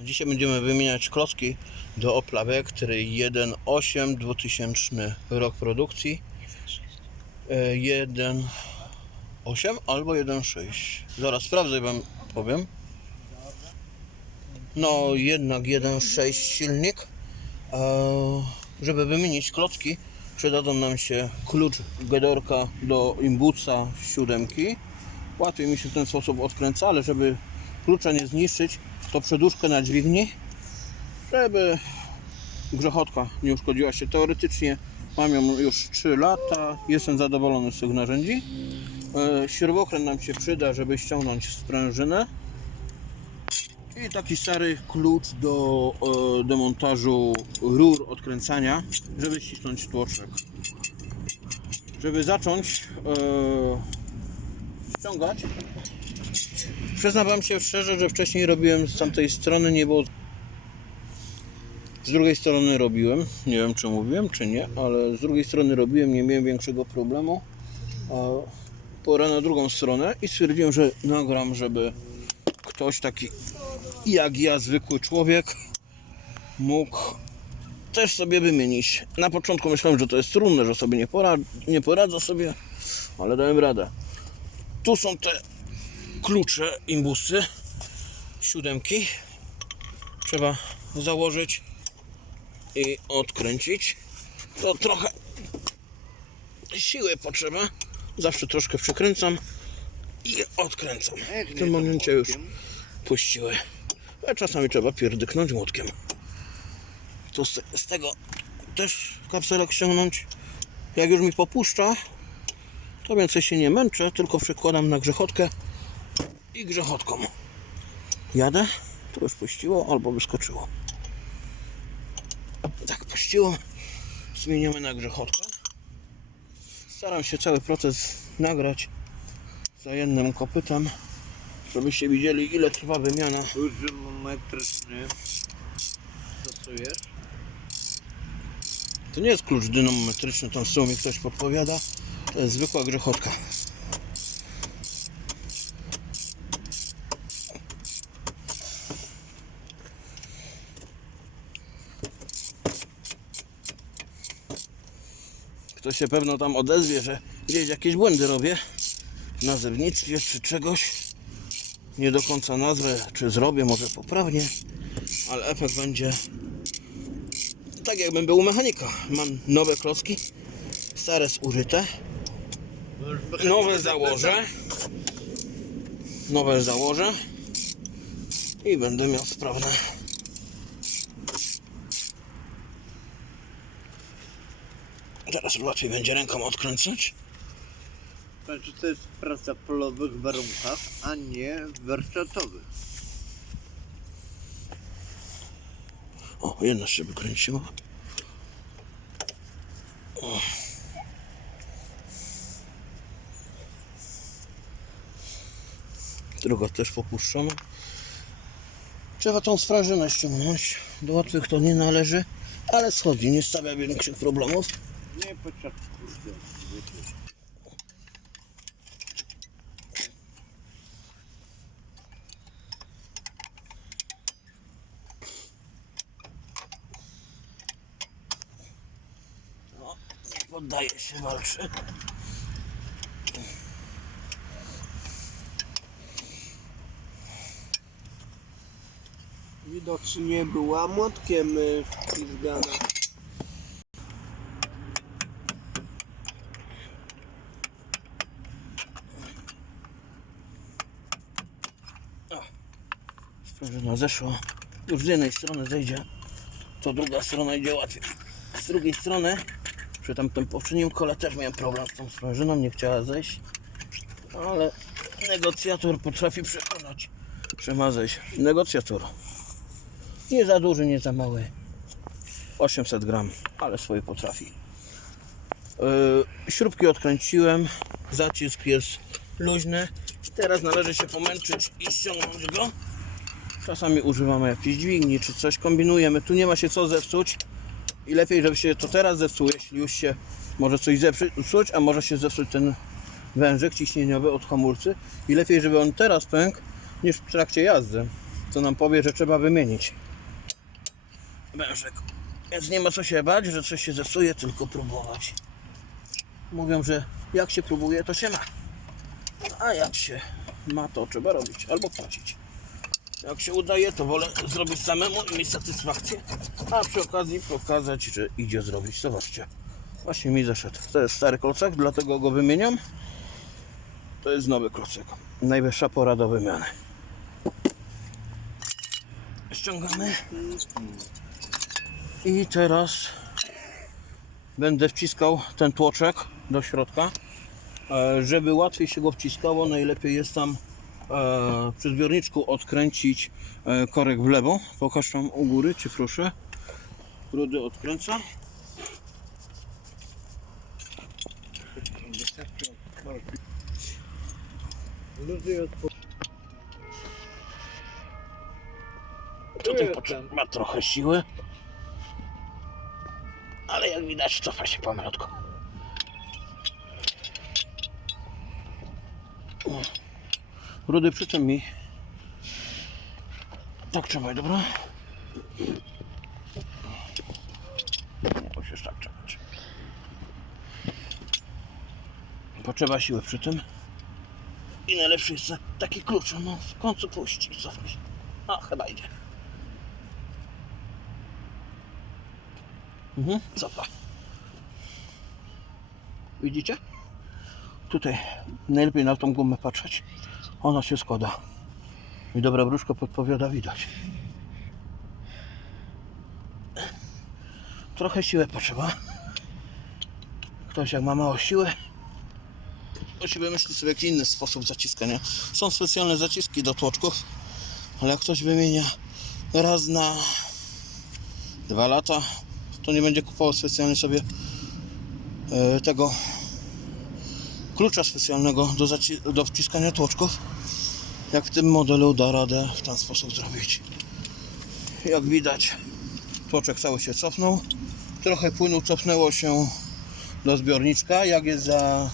Dzisiaj będziemy wymieniać klocki do Opla Vectry 1.8 2000 rok produkcji. E, 1.8 albo 1.6. Zaraz sprawdzę wam powiem. No jednak 1.6 silnik. E, Żeby wymienić klocki przydadzą nam się klucz Gedorka do imbusa siódemki. Łatwiej mi się w ten sposób odkręca, ale żeby klucza nie zniszczyć, to przedłużkę na dźwigni, żeby grzechotka nie uszkodziła się. Teoretycznie mam ją już 3 lata, jestem zadowolony z tych narzędzi. E, Śrubokręt nam się przyda, żeby ściągnąć sprężynę. I taki stary klucz do e, demontażu rur odkręcania, żeby ścisnąć tłoczek. Żeby zacząć wam się szczerze, że wcześniej robiłem z tamtej strony, nie było. Z drugiej strony robiłem, nie wiem czy mówiłem, czy nie, ale z drugiej strony robiłem, nie miałem większego problemu. Pora na drugą stronę i stwierdziłem, że nagram, żeby ktoś taki jak ja, zwykły człowiek, mógł też sobie wymienić. Na początku myślałem, że to jest trudne, że sobie nie, porad, nie poradzę sobie, ale dałem radę. Tu są te klucze, imbusy, siódemki. Trzeba założyć i odkręcić. To trochę siły potrzeba. Zawsze troszkę przykręcam i odkręcam. W tym momencie już puściły. A czasami trzeba pierdyknąć młotkiem. Tu z, z tego też kapselek ściągnąć. Jak już mi popuszcza, to więcej się nie męczę, tylko przekładam na grzechotkę i grzechotką. Jadę, to już puściło albo wyskoczyło. Tak, puściło. Zmieniamy na grzechotkę. Staram się cały proces nagrać za jednym kopytem, żebyście widzieli ile trwa wymiana. Klucz dynamometryczny stosujesz? To nie jest klucz dynamometryczny, tam tyłu mi ktoś podpowiada. Zwykła grzechotka. Ktoś się pewno tam odezwie, że gdzieś jakieś błędy robię w nazewnictwie czy czegoś. Nie do końca nazwę, czy zrobię może poprawnie, ale efekt będzie tak jakbym był u mechanika. Mam nowe klocki, stare zużyte, nowe założę, nowe założę i będę miał sprawne. Teraz łatwiej będzie ręką odkręcać. Znaczy to jest praca w polowych warunkach, a nie warsztatowych. O, jedna się wykręciła. Druga też popuszczona. Trzeba tą sprężynę ściągnąć. Do łatwych to nie należy, ale schodzi, nie stawia większych problemów. Nie. No, poddaje się, walczy. Widocznie była młotkiem y, wpizgana. Sprężyna zeszła. Już z jednej strony zejdzie, to druga strona idzie łatwiej. Z drugiej strony, przy tamtym poprzednim kole też miałem problem z tą sprężyną, nie chciała zejść. Ale negocjator potrafi przekonać. że ma zejść. Negocjator. Nie za duży, nie za mały. 800 gram, ale swoje potrafi. Yy, śrubki odkręciłem, zacisk jest luźny. Teraz należy się pomęczyć i ściągnąć go. Czasami używamy jakiejś dźwigni czy coś, kombinujemy. Tu nie ma się co zepsuć. I lepiej, żeby się to teraz zepsuło, jeśli już się może coś zepsuć, a może się zepsuć ten wężyk ciśnieniowy od hamulcy. I lepiej, żeby on teraz pękł, niż w trakcie jazdy. co nam powie, że trzeba wymienić wężek. Więc nie ma co się bać, że coś się zepsuje, tylko próbować. Mówią, że jak się próbuje, to się ma. A jak się ma, to trzeba robić albo płacić. Jak się udaje, to wolę zrobić samemu i mieć satysfakcję, a przy okazji pokazać, że idzie zrobić. Zobaczcie. Właśnie mi zaszedł. To jest stary klocek, dlatego go wymieniam. To jest nowy klocek. Najwyższa pora do wymiany. Ściągamy. I teraz będę wciskał ten tłoczek do środka. E, Żeby łatwiej się go wciskało, najlepiej jest tam e, przy zbiorniczku odkręcić e, korek w lewo. Pokaż tam u góry, czy proszę. Rudy odkręca. Tutaj potrzeba trochę siły. Widać cofa się pomalutku. Rudy przyczem mi. Tak trzymaj, dobra? Nie musisz tak trzymać. Potrzeba siły przy tym. I najlepszy jest taki klucz. No w końcu puści. Cofnij się. O, chyba idzie. Mhm, cofa. Widzicie? Tutaj najlepiej na tą gumę patrzeć. Ona się składa. I dobra wróżka podpowiada, widać. Trochę siły potrzeba. Ktoś jak ma mało siły, musi wymyślić sobie jakiś inny sposób zaciskania. Są specjalne zaciski do tłoczków, ale jak ktoś wymienia raz na dwa lata, to nie będzie kupował specjalnie sobie e, tego klucza specjalnego do, do wciskania tłoczków. Jak w tym modelu da radę w ten sposób zrobić. Jak widać, tłoczek cały się cofnął. Trochę płynu cofnęło się do zbiorniczka. Jak jest za,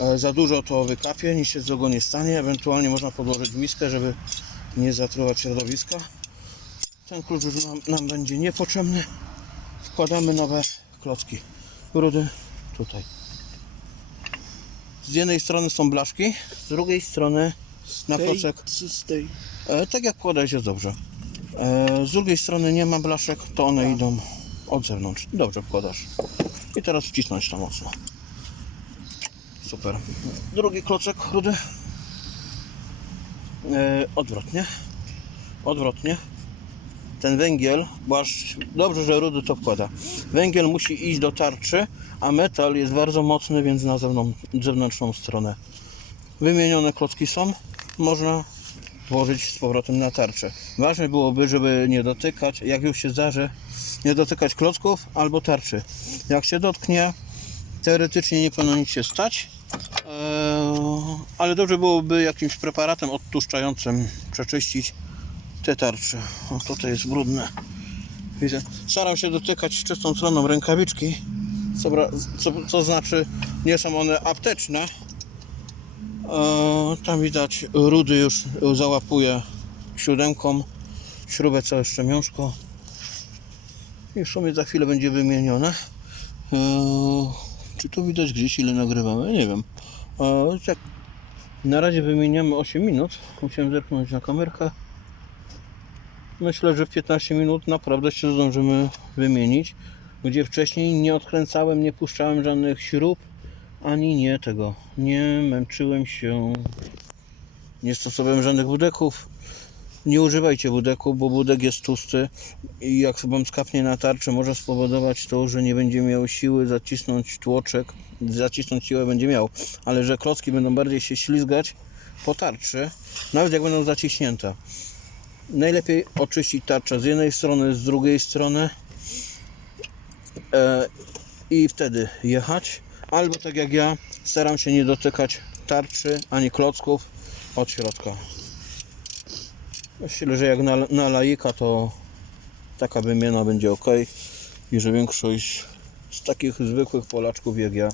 e, za dużo, to wykapie, nic się z tego nie stanie. Ewentualnie można podłożyć miskę, żeby nie zatruwać środowiska. Ten klucz już nam, nam będzie niepotrzebny wkładamy nowe klocki rudy tutaj. Z jednej strony są blaszki, z drugiej strony na klocek, Z tej. e, tak jak wkładać jest dobrze. E, z drugiej strony nie ma blaszek, to one idą od zewnątrz. Dobrze wkładasz. I teraz wcisnąć to mocno. Super. Drugi klocek rudy. E, odwrotnie. Odwrotnie ten węgiel, bo aż dobrze, że rudy to wkłada. Węgiel musi iść do tarczy, a metal jest bardzo mocny, więc na zewnętrzną stronę. Wymienione klocki są, można włożyć z powrotem na tarczę. Ważne byłoby, żeby nie dotykać, jak już się zdarzy, nie dotykać klocków albo tarczy. Jak się dotknie, teoretycznie nie powinno nic się stać, eee, ale dobrze byłoby jakimś preparatem odtłuszczającym przeczyścić te tarcze. O, tutaj jest brudne. Widzę. Staram się dotykać czystą stroną rękawiczki, co, co, co znaczy nie są one apteczne. E, tam widać rudy już załapuje siódemką, śrubę całe szczemiążko. I w sumie za chwilę będzie wymienione. E, czy tu widać gdzieś ile nagrywamy? Nie wiem. E, tak. Na razie wymieniamy 8 minut. Musiałem zerknąć na kamerkę. Myślę, że w 15 minut naprawdę się zdążymy wymienić. Gdzie wcześniej nie odkręcałem, nie puszczałem żadnych śrub, ani nie tego. Nie męczyłem się, nie stosowałem żadnych budeków. Nie używajcie budeku, bo budek jest tłusty i jak sobie skapnie na tarczę, może spowodować to, że nie będzie miał siły zacisnąć tłoczek. Zacisnąć siłę będzie miał, ale że klocki będą bardziej się ślizgać po tarczy, nawet jak będą zaciśnięte. Najlepiej oczyścić tarczę z jednej strony, z drugiej strony e, i wtedy jechać. Albo tak jak ja, staram się nie dotykać tarczy ani klocków od środka. Myślę, że jak na, na laika to taka wymiana będzie ok i że większość z takich zwykłych Polaczków jak ja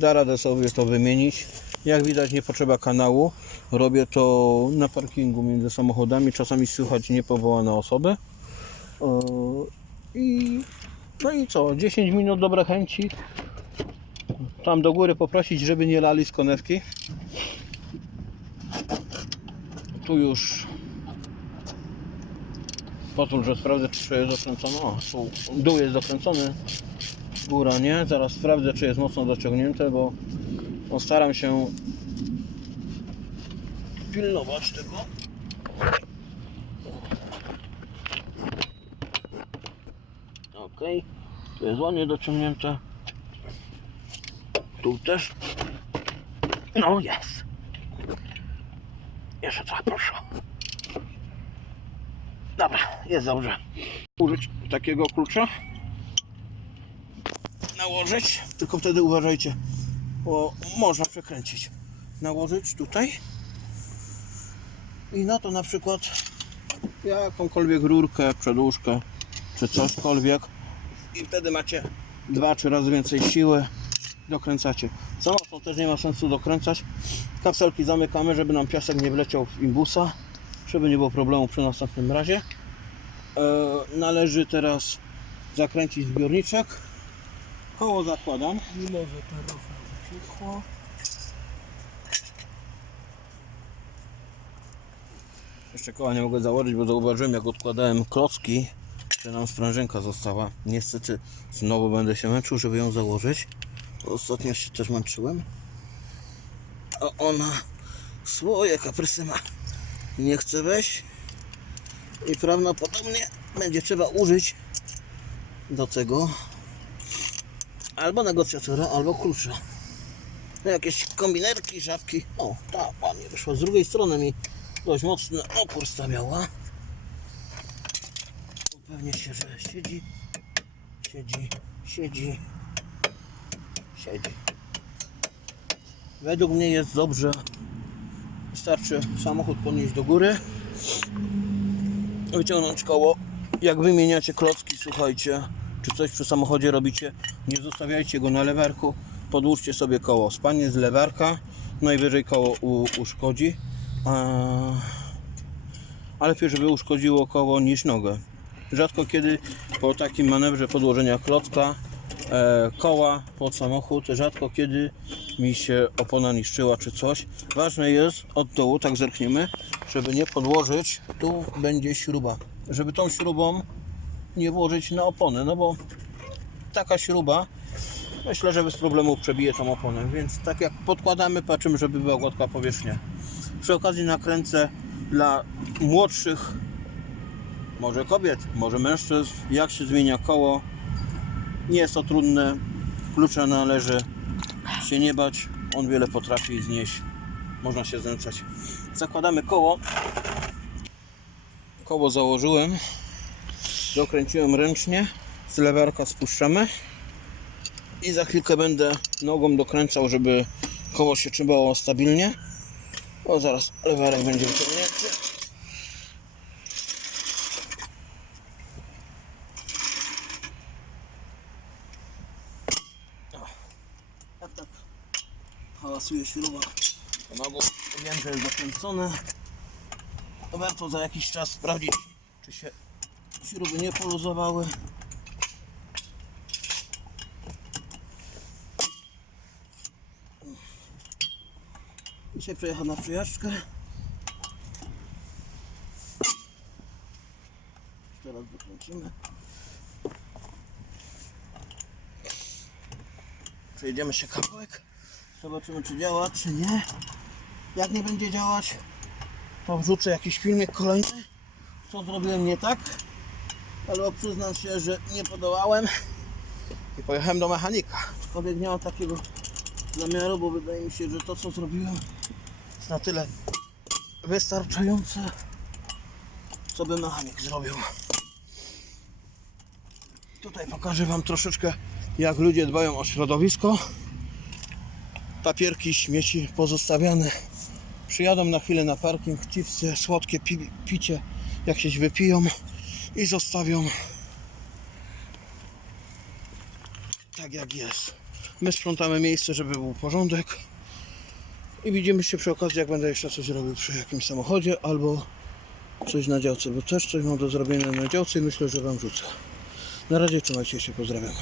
da radę sobie to wymienić. Jak widać nie potrzeba kanału. Robię to na parkingu między samochodami. Czasami słychać niepowołane osoby. O, I no i co? 10 minut dobre chęci. Tam do góry poprosić, żeby nie lali z konewki. Tu już pozwól, że sprawdzę, czy jest dokręcone. O, tu dół jest dokręcony. Góra nie. Zaraz sprawdzę, czy jest mocno dociągnięte, bo postaram się pilnować tego. Ok, tu jest ładnie dociągnięte. Tu też. No jest. Jeszcze trochę proszę. Dobra, jest dobrze. Użyć takiego klucza. Nałożyć, tylko wtedy uważajcie, bo można przekręcić. Nałożyć tutaj. I na to na przykład jakąkolwiek rurkę, przedłużkę, czy cośkolwiek. I wtedy macie dwa, trzy razy więcej siły. Dokręcacie. Za mocno też nie ma sensu dokręcać. Kapselki zamykamy, żeby nam piasek nie wleciał w imbusa, żeby nie było problemu przy następnym razie. E, należy teraz zakręcić zbiorniczek. Koło zakładam. Nie może ta cicho. Jeszcze koła nie mogę założyć, bo zauważyłem jak odkładałem klocki, że nam sprężynka została. Niestety znowu będę się męczył, żeby ją założyć. Ostatnio się też męczyłem. A ona swoje kaprysy ma. Nie chce wejść. I prawdopodobnie będzie trzeba użyć do tego albo negocjatora, albo klucza. No, Jakieś kombinerki, żabki. O, ta ładnie wyszła. Z drugiej strony mi dość mocny opór stawiała. Pewnie się, że siedzi, siedzi, siedzi, siedzi. Według mnie jest dobrze. Wystarczy samochód podnieść do góry, wyciągnąć koło. Jak wymieniacie klocki, słuchajcie, czy coś przy samochodzie robicie, nie zostawiajcie go na lewarku, podłóżcie sobie koło. Spanie z lewarka, najwyżej koło u, uszkodzi. Ale lepiej, żeby uszkodziło koło niż nogę. Rzadko kiedy po takim manewrze podłożenia klocka e, koła pod samochód, rzadko kiedy mi się opona niszczyła czy coś. Ważne jest od dołu, tak zerkniemy, żeby nie podłożyć, tu będzie śruba, żeby tą śrubą nie włożyć na oponę, no bo taka śruba myślę, że bez problemu przebije tą oponę, więc tak jak podkładamy, patrzymy, żeby była gładka powierzchnia. Przy okazji nakręcę dla młodszych, może kobiet, może mężczyzn, jak się zmienia koło. Nie jest to trudne. Klucza należy się nie bać. On wiele potrafi znieść. Można się znęcać. Zakładamy koło. Koło założyłem. Dokręciłem ręcznie. Z lewarka spuszczamy. I za chwilkę będę nogą dokręcał, żeby koło się trzymało stabilnie. O, zaraz lewarek będzie wyciągnięty. Tak, tak. Hałasuje śruba. Nogą wiem, że jest dokręcone. Warto za jakiś czas sprawdzić, czy się śruby nie poluzowały. Dzisiaj przejechał na przejażdżkę. Jeszcze raz dokręcimy. Przejedziemy się kawałek. Zobaczymy czy działa, czy nie. Jak nie będzie działać, to wrzucę jakiś filmik kolejny. Co zrobiłem nie tak. Ale przyznam się, że nie podołałem. I pojechałem do mechanika. Aczkolwiek nie mam takiego zamiaru, bo wydaje mi się, że to co zrobiłem jest na tyle wystarczające, co by mechanik zrobił. Tutaj pokażę Wam troszeczkę, jak ludzie dbają o środowisko. Papierki, śmieci pozostawiane. Przyjadą na chwilę na parking, chipsy, słodkie pi picie, jakieś wypiją i zostawią tak jak jest. My sprzątamy miejsce, żeby był porządek I widzimy się przy okazji, jak będę jeszcze coś robił przy jakimś samochodzie albo coś na działce, bo też coś mam do zrobienia na działce i myślę, że Wam rzucę. Na razie trzymajcie się, pozdrawiam.